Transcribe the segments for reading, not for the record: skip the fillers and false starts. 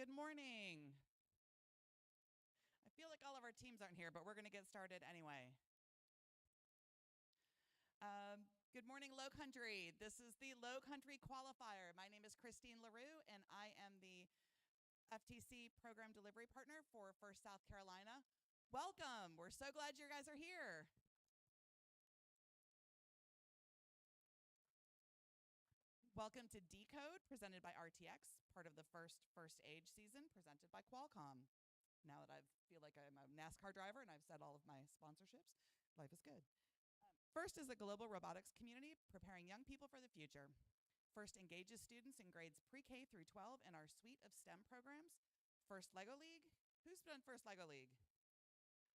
Good morning. I feel like all of our teams aren't here, but we're going to get started anyway. Good morning, Lowcountry. This is the Lowcountry Qualifier. My name is Christine LaRue, and I am the FTC Program Delivery Partner for First South Carolina. Welcome. We're so glad you guys are here. Welcome to Decode, presented by RTX, part of the first Age season, presented by Qualcomm. Now that I feel like I'm a NASCAR driver and I've said all of my sponsorships, life is good. FIRST is a global robotics community preparing young people for the future. FIRST engages students in grades pre-K through 12 in our suite of STEM programs. FIRST Lego League. Who's done FIRST Lego League?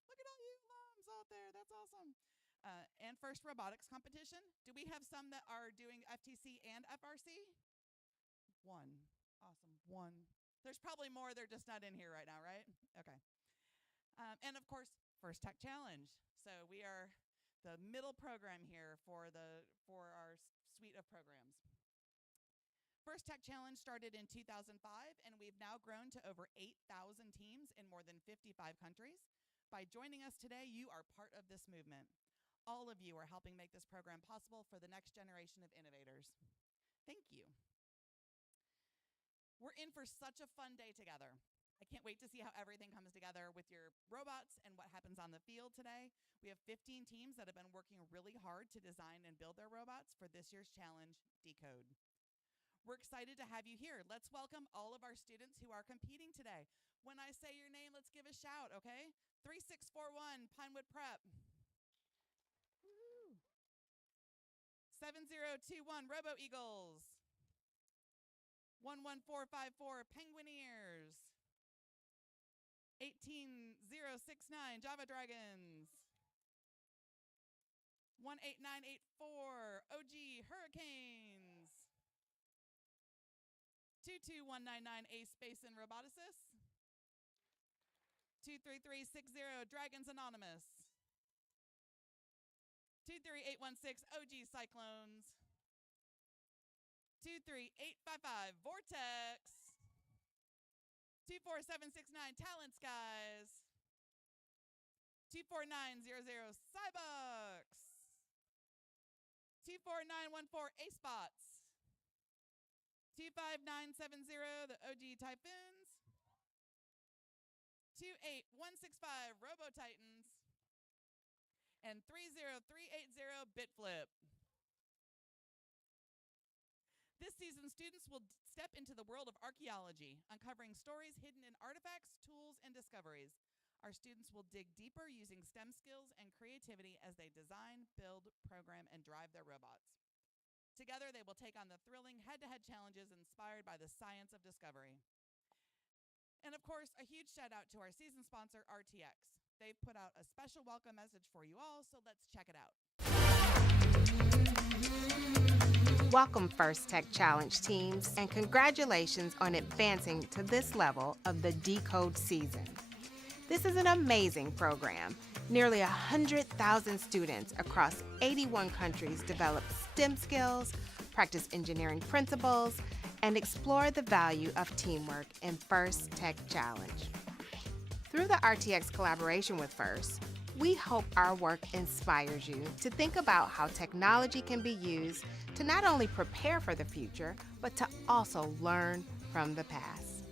Look at all you moms out there. That's awesome. And FIRST Robotics Competition. Do we have some that are doing FTC and FRC? One. Awesome. One. There's probably more. They're just not in here right now, right? Okay. And of course, FIRST Tech Challenge. So we are the middle program here for our suite of programs. FIRST Tech Challenge started in 2005, and we've now grown to over 8,000 teams in more than 55 countries. By joining us today, you are part of this movement. All of you are helping make this program possible for the next generation of innovators. Thank you. We're in for such a fun day together. I can't wait to see how everything comes together with your robots and what happens on the field today. We have 15 teams that have been working really hard to design and build their robots for this year's challenge, Decode. We're excited to have you here. Let's welcome all of our students who are competing today. When I say your name, let's give a shout, okay? 3641 Pinewood Prep. 7021 Robo Eagles. 11454 Penguineers. 18069 Java Dragons. 18984 OG Hurricanes. 22199 Ace Space and Roboticists. 23360 Dragons Anonymous. 23816 OG Cyclones. 23855 Vortex. 24769 Talent Skies. 24900 Cybucks. 24914 Acebots. 25970 the OG Typhoons. 28165 Robo Titans. And 30380 Bitflip. This season, students will step into the world of archaeology, uncovering stories hidden in artifacts, tools, and discoveries. Our students will dig deeper using STEM skills and creativity as they design, build, program, and drive their robots. Together, they will take on the thrilling head-to-head challenges inspired by the science of discovery. And of course, a huge shout out to our season sponsor, RTX. They've put out a special welcome message for you all, so let's check it out. Welcome, FIRST Tech Challenge teams, and congratulations on advancing to this level of the Decode season. This is an amazing program. Nearly 100,000 students across 81 countries develop STEM skills, practice engineering principles, and explore the value of teamwork in FIRST Tech Challenge. Through the RTX collaboration with FIRST, we hope our work inspires you to think about how technology can be used to not only prepare for the future, but to also learn from the past.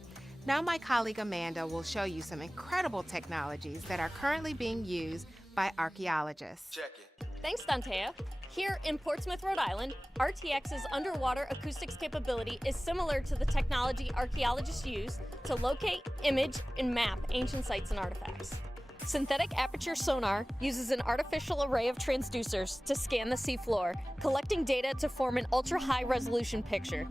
Now my colleague Amanda will show you some incredible technologies that are currently being used by archaeologists. Check it. Thanks, Dantea. Here in Portsmouth, Rhode Island, RTX's underwater acoustics capability is similar to the technology archaeologists use to locate, image, and map ancient sites and artifacts. Synthetic aperture sonar uses an artificial array of transducers to scan the seafloor, collecting data to form an ultra-high resolution picture.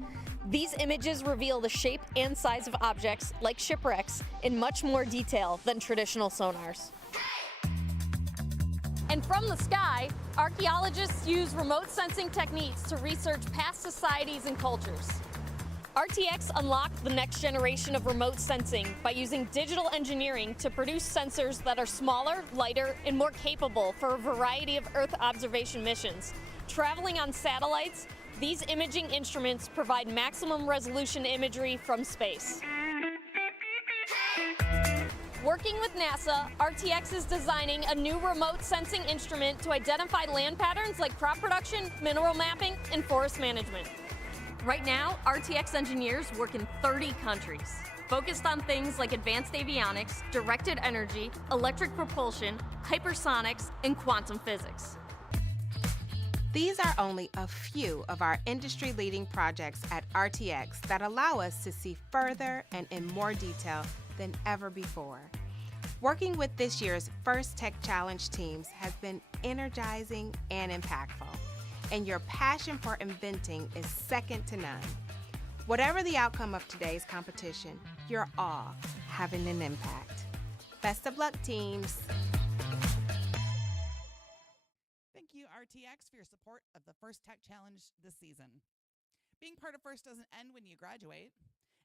These images reveal the shape and size of objects, like shipwrecks, in much more detail than traditional sonars. And from the sky, archaeologists use remote sensing techniques to research past societies and cultures. RTX unlocked the next generation of remote sensing by using digital engineering to produce sensors that are smaller, lighter, and more capable for a variety of Earth observation missions. Traveling on satellites, these imaging instruments provide maximum resolution imagery from space. Working with NASA, RTX is designing a new remote sensing instrument to identify land patterns like crop production, mineral mapping, and forest management. Right now, RTX engineers work in 30 countries, focused on things like advanced avionics, directed energy, electric propulsion, hypersonics, and quantum physics. These are only a few of our industry-leading projects at RTX that allow us to see further and in more detail than ever before. Working with this year's First Tech Challenge teams has been energizing and impactful, and your passion for inventing is second to none. Whatever the outcome of today's competition, you're all having an impact. Best of luck, teams. Thank you, RTX, for your support of the First Tech Challenge this season. Being part of First doesn't end when you graduate.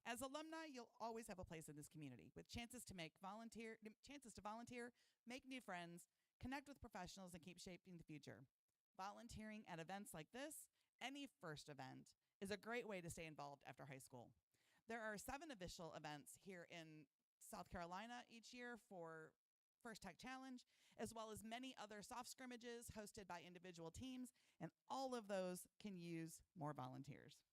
As alumni, you'll always have a place in this community with chances to volunteer, make new friends, connect with professionals, and keep shaping the future. Volunteering at events like this, any First event, is a great way to stay involved after high school. There are 7 official events here in South Carolina each year for First Tech Challenge, as well as many other soft scrimmages hosted by individual teams, and all of those can use more volunteers.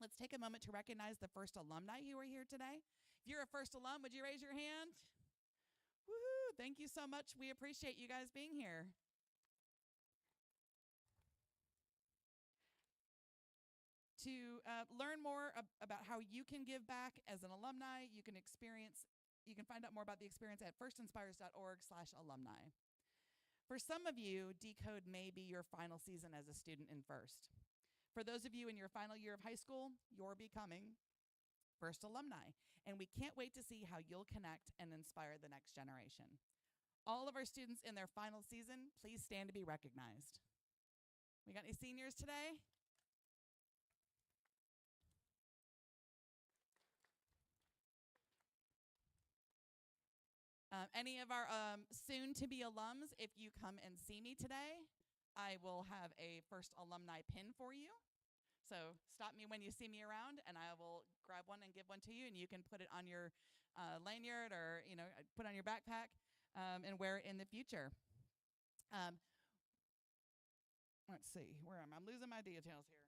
Let's take a moment to recognize the First alumni who are here today. If you're a First alum, would you raise your hand? Woohoo! Thank you so much. We appreciate you guys being here. To learn more about how you can give back as an alumni, you can find out more about the experience at firstinspires.org/alumni. For some of you, Decode may be your final season as a student in First. For those of you in your final year of high school, you're becoming First alumni, and we can't wait to see how you'll connect and inspire the next generation. All of our students in their final season, please stand to be recognized. We got any seniors today? Any of our soon-to-be alums, if you come and see me today, I will have a First alumni pin for you. So stop me when you see me around, and I will grab one and give one to you, and you can put it on your lanyard or put on your backpack and wear it in the future. Let's see, where am I? I'm losing my details here.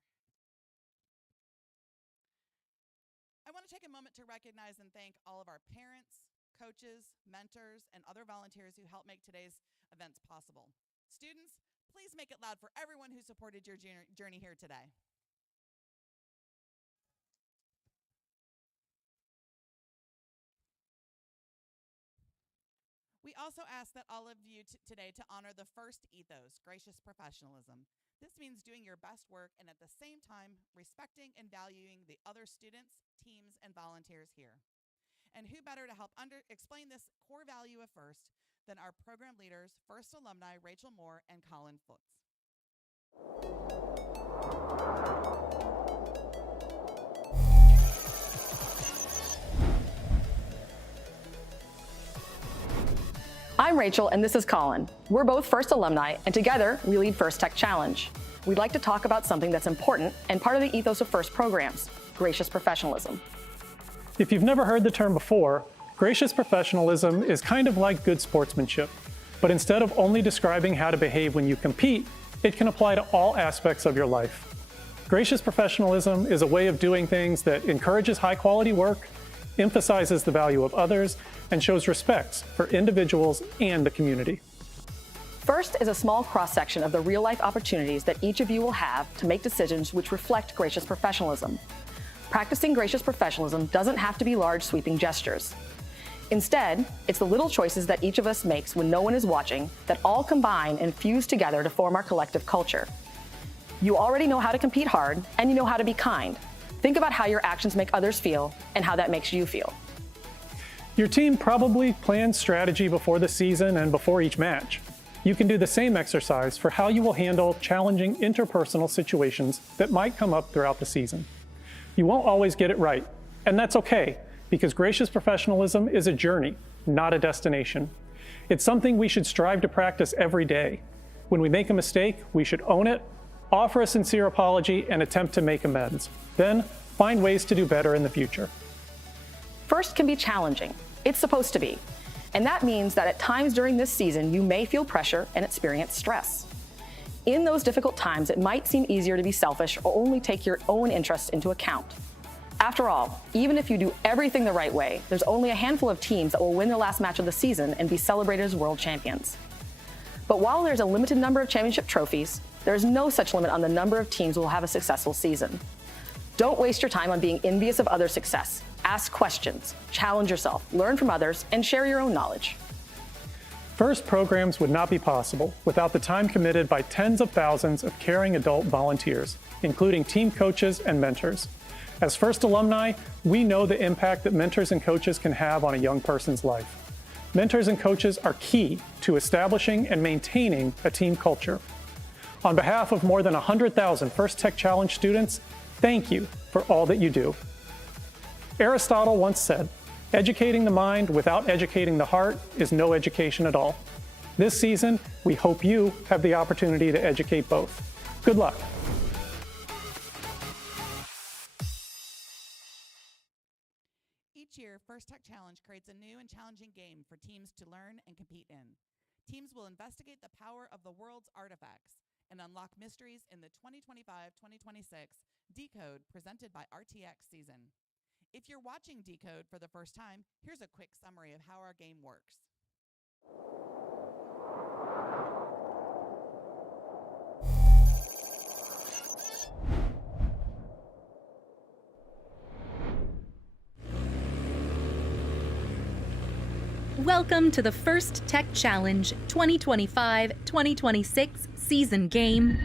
I want to take a moment to recognize and thank all of our parents, coaches, mentors, and other volunteers who help make today's events possible. Students, please make it loud for everyone who supported your journey here today. We also ask that all of you today to honor the first ethos, gracious professionalism. This means doing your best work and at the same time respecting and valuing the other students, teams, and volunteers here. And who better to help explain this core value of First than our program leaders, First alumni Rachel Moore and Colin Foots. I'm Rachel and this is Colin. We're both First alumni and together we lead First Tech Challenge. We'd like to talk about something that's important and part of the ethos of First programs, gracious professionalism. If you've never heard the term before, gracious professionalism is kind of like good sportsmanship. But instead of only describing how to behave when you compete, it can apply to all aspects of your life. Gracious professionalism is a way of doing things that encourages high-quality work, emphasizes the value of others, and shows respect for individuals and the community. First is a small cross-section of the real-life opportunities that each of you will have to make decisions which reflect gracious professionalism. Practicing gracious professionalism doesn't have to be large, sweeping gestures. Instead, it's the little choices that each of us makes when no one is watching that all combine and fuse together to form our collective culture. You already know how to compete hard, and you know how to be kind. Think about how your actions make others feel and how that makes you feel. Your team probably plans strategy before the season and before each match. You can do the same exercise for how you will handle challenging interpersonal situations that might come up throughout the season. You won't always get it right, and that's okay, because gracious professionalism is a journey, not a destination. It's something we should strive to practice every day. When we make a mistake, we should own it, offer a sincere apology, and attempt to make amends. Then, find ways to do better in the future. First can be challenging. It's supposed to be. And that means that at times during this season, you may feel pressure and experience stress. In those difficult times, it might seem easier to be selfish or only take your own interests into account. After all, even if you do everything the right way, there's only a handful of teams that will win their last match of the season and be celebrated as world champions. But while there's a limited number of championship trophies, there's no such limit on the number of teams who will have a successful season. Don't waste your time on being envious of others' success. Ask questions, challenge yourself, learn from others, and share your own knowledge. FIRST programs would not be possible without the time committed by tens of thousands of caring adult volunteers, including team coaches and mentors. As FIRST alumni, we know the impact that mentors and coaches can have on a young person's life. Mentors and coaches are key to establishing and maintaining a team culture. On behalf of more than 100,000 FIRST Tech Challenge students, thank you for all that you do. Aristotle once said, "Educating the mind without educating the heart is no education at all." This season, we hope you have the opportunity to educate both. Good luck. Each year, FIRST Tech Challenge creates a new and challenging game for teams to learn and compete in. Teams will investigate the power of the world's artifacts and unlock mysteries in the 2025-2026 Decode presented by RTX season. If you're watching Decode for the first time, here's a quick summary of how our game works. Welcome to the FIRST Tech Challenge 2025-2026 season game,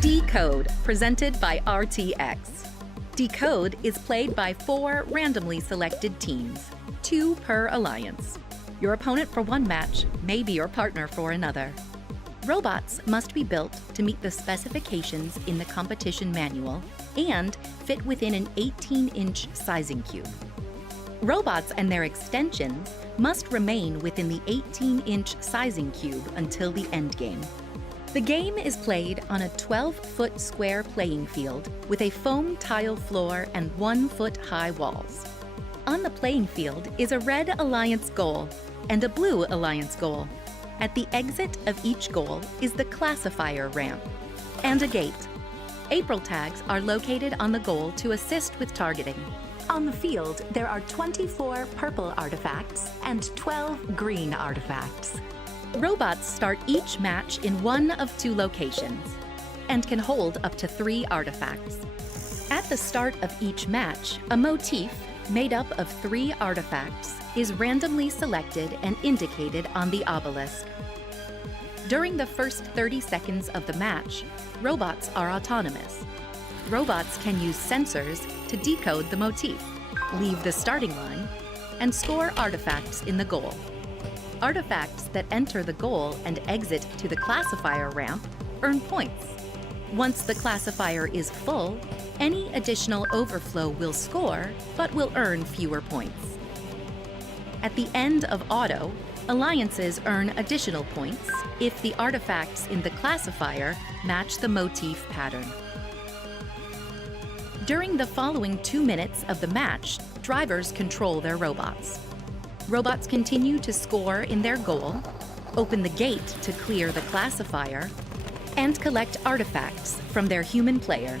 Decode, presented by RTX. Decode is played by 4 randomly selected teams, 2 per alliance. Your opponent for one match may be your partner for another. Robots must be built to meet the specifications in the competition manual and fit within an 18-inch sizing cube. Robots and their extensions must remain within the 18-inch sizing cube until the endgame. The game is played on a 12-foot square playing field with a foam tile floor and 1-foot-high walls. On the playing field is a red alliance goal and a blue alliance goal. At the exit of each goal is the classifier ramp and a gate. April tags are located on the goal to assist with targeting. On the field, there are 24 purple artifacts and 12 green artifacts. Robots start each match in one of 2 locations and can hold up to 3 artifacts. At the start of each match, a motif made up of 3 artifacts is randomly selected and indicated on the obelisk. During the first 30 seconds of the match, robots are autonomous. Robots can use sensors to decode the motif, leave the starting line, and score artifacts in the goal. Artifacts that enter the goal and exit to the classifier ramp earn points. Once the classifier is full, any additional overflow will score, but will earn fewer points. At the end of auto, alliances earn additional points if the artifacts in the classifier match the motif pattern. During the following 2 minutes of the match, drivers control their robots. Robots continue to score in their goal, open the gate to clear the classifier, and collect artifacts from their human player.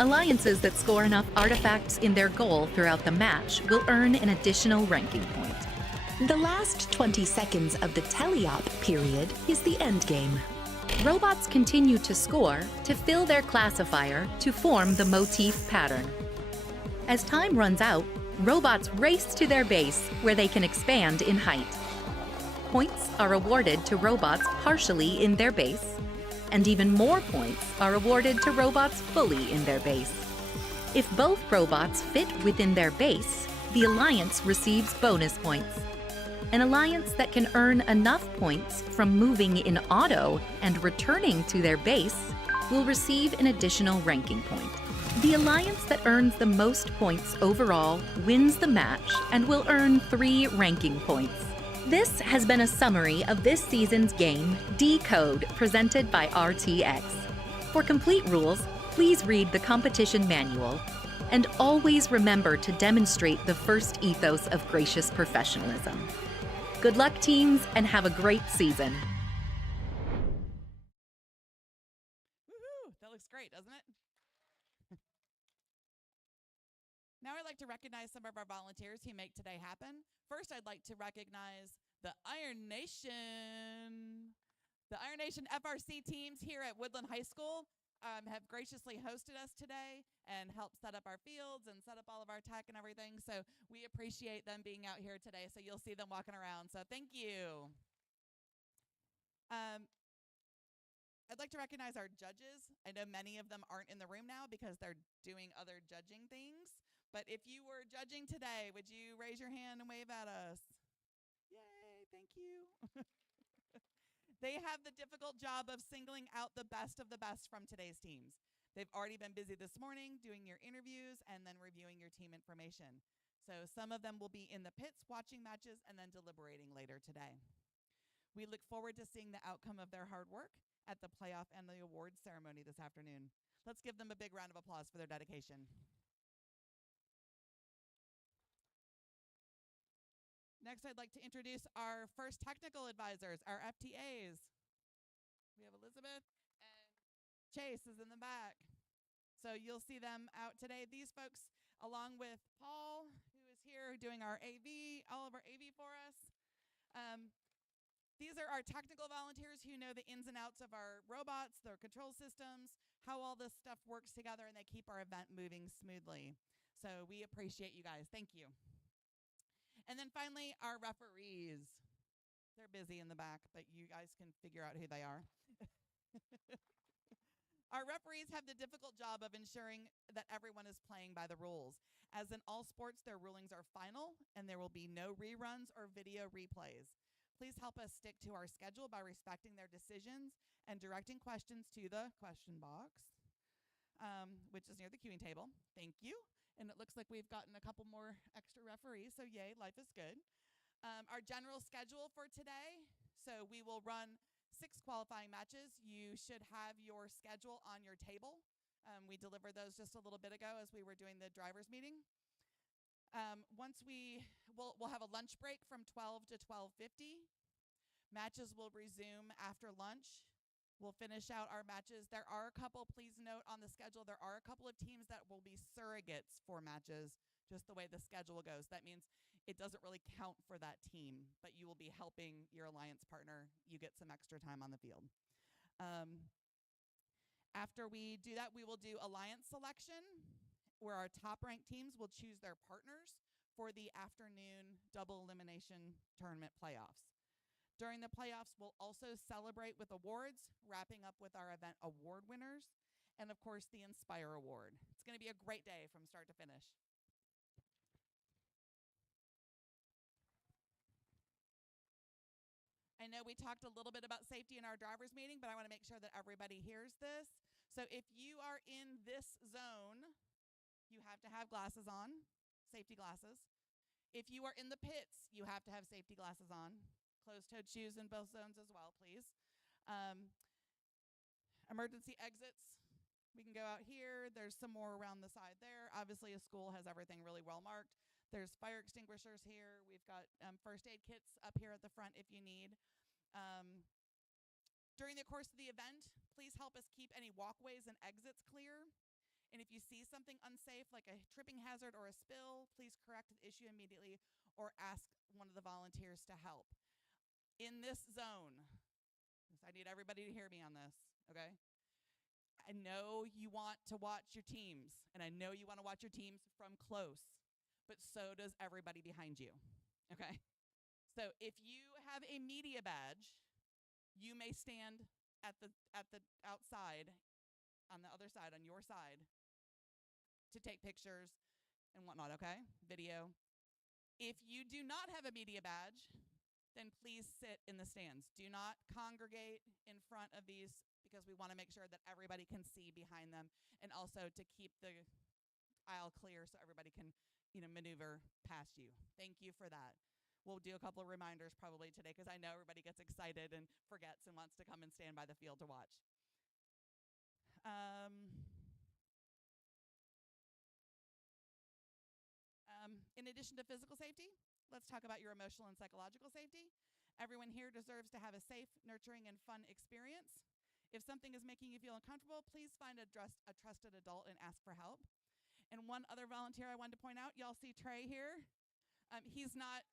Alliances that score enough artifacts in their goal throughout the match will earn an additional ranking point. The last 20 seconds of the teleop period is the endgame. Robots continue to score to fill their classifier to form the motif pattern. As time runs out, robots race to their base where they can expand in height. Points are awarded to robots partially in their base, and even more points are awarded to robots fully in their base. If both robots fit within their base, the alliance receives bonus points. An alliance that can earn enough points from moving in auto and returning to their base will receive an additional ranking point. The alliance that earns the most points overall wins the match and will earn 3 ranking points. This has been a summary of this season's game, Decode, presented by RTX. For complete rules, please read the competition manual, and always remember to demonstrate the first ethos of gracious professionalism. Good luck, teams, and have a great season. Woohoo! That looks great, doesn't it? Now I'd like to recognize some of our volunteers who make today happen. First, I'd like to recognize the Iron Nation. The Iron Nation FRC teams here at Woodland High School have graciously hosted us today and helped set up our fields and set up all of our tech and everything. So we appreciate them being out here today. So you'll see them walking around. So thank you. I'd like to recognize our judges. I know many of them aren't in the room now because they're doing other judging things. But if you were judging today, would you raise your hand and wave at us? Yay, thank you. They have the difficult job of singling out the best of the best from today's teams. They've already been busy this morning doing your interviews and then reviewing your team information. So some of them will be in the pits watching matches and then deliberating later today. We look forward to seeing the outcome of their hard work at the playoff and the awards ceremony this afternoon. Let's give them a big round of applause for their dedication. Next, I'd like to introduce our first technical advisors, our FTAs. We have Elizabeth and Chase is in the back. So you'll see them out today. These folks, along with Paul, who is here doing our AV, all of our AV for us. These are our technical volunteers who know the ins and outs of our robots, their control systems, how all this stuff works together, and they keep our event moving smoothly. So we appreciate you guys. Thank you. And then finally, our referees. They're busy in the back, but you guys can figure out who they are. Our referees have the difficult job of ensuring that everyone is playing by the rules. As in all sports, their rulings are final, and there will be no reruns or video replays. Please help us stick to our schedule by respecting their decisions and directing questions to the question box, which is near the queuing table. Thank you. And it looks like we've gotten a couple more extra referees, so yay, life is good. Our general schedule for today, so we will run 6 qualifying matches. You should have your schedule on your table. We delivered those just a little bit ago as we were doing the driver's meeting. We'll have a lunch break from 12 to 12:50. Matches will resume after lunch. We'll finish out our matches. There are a couple, please note on the schedule, there are a couple of teams that will be surrogates for matches, just the way the schedule goes. That means it doesn't really count for that team, but you will be helping your alliance partner. You get some extra time on the field. After we do that, we will do alliance selection, where our top-ranked teams will choose their partners for the afternoon double elimination tournament playoffs. During the playoffs, we'll also celebrate with awards, wrapping up with our event award winners, and of course, the Inspire Award. It's going to be a great day from start to finish. I know we talked a little bit about safety in our driver's meeting, but I want to make sure that everybody hears this. So if you are in this zone, you have to have glasses on, safety glasses. If you are in the pits, you have to have safety glasses on. Closed-toed shoes in both zones as well, please. Emergency exits. We can go out here. There's some more around the side there. Obviously, a school has everything really well marked. There's fire extinguishers here. We've got first aid kits up here at the front if you need. During the course of the event, please help us keep any walkways and exits clear. And if you see something unsafe, like a tripping hazard or a spill, please correct the issue immediately or ask one of the volunteers to help. In this zone, I need everybody to hear me on this, okay? I know you want to watch your teams, and I know you want to watch your teams from close, but so does everybody behind you, okay? So if you have a media badge, you may stand at the outside, on the other side, on your side, to take pictures and whatnot, okay? Video. If you do not have a media badge, then please sit in the stands. Do not congregate in front of these because we want to make sure that everybody can see behind them, and also to keep the aisle clear so everybody can, maneuver past you. Thank you for that. We'll do a couple of reminders probably today because I know everybody gets excited and forgets and wants to come and stand by the field to watch. In addition to physical safety, let's talk about your emotional and psychological safety. Everyone here deserves to have a safe, nurturing, and fun experience. If something is making you feel uncomfortable, please find a trusted adult and ask for help. And one other volunteer I wanted to point out, y'all see Trey here? He's not...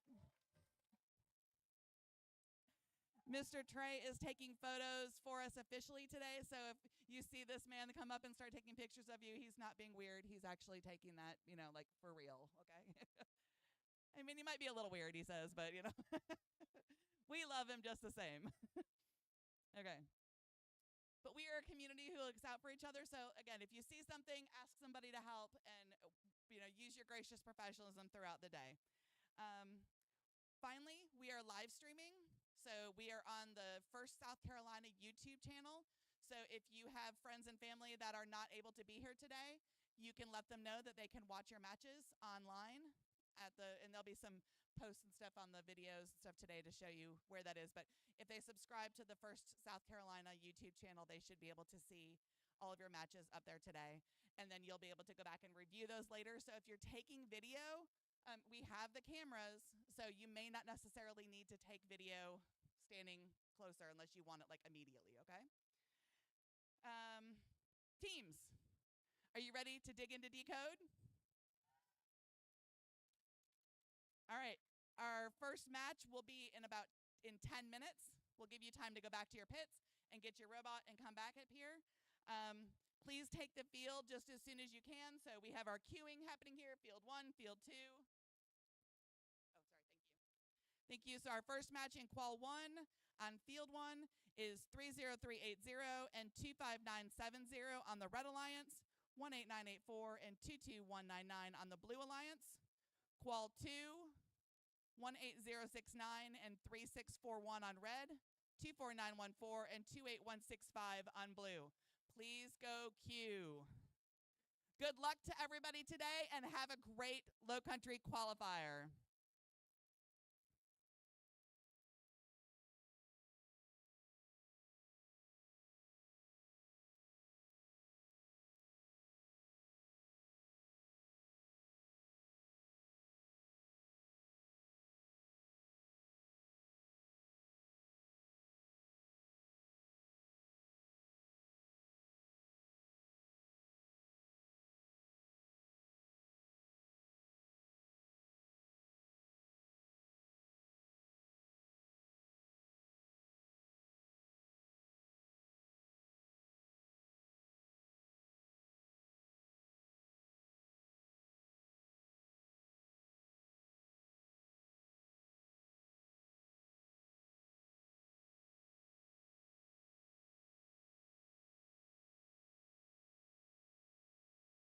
Mr. Trey is taking photos for us officially today, so if you see this man come up and start taking pictures of you, he's not being weird. He's actually taking that, like for real, okay? I mean, he might be a little weird, he says, but, we love him just the same. Okay. But we are a community who looks out for each other, so again, if you see something, ask somebody to help and, use your gracious professionalism throughout the day. Finally, we are live streaming. So we are on the First South Carolina YouTube channel. So if you have friends and family that are not able to be here today, you can let them know that they can watch your matches online and there'll be some posts and stuff on the videos and stuff today to show you where that is. But if they subscribe to the First South Carolina YouTube channel, they should be able to see all of your matches up there today. And then you'll be able to go back and review those later. So if you're taking video, we have the cameras, so you may not necessarily need to take video standing closer unless you want it like immediately, okay? Teams, are you ready to dig into Decode? All right, our first match will be in 10 minutes. We'll give you time to go back to your pits and get your robot and come back up here. Please take the field just as soon as you can. So we have our queuing happening here, field 1, field 2. Thank you. So our first match in Qual 1 on Field 1 is 30380 and 25970 on the Red Alliance, 18984 and 22199 on the Blue Alliance. Qual 2, 18069 and 3641 on Red, 24914 and 28165 on Blue. Please go queue. Good luck to everybody today and have a great Lowcountry qualifier.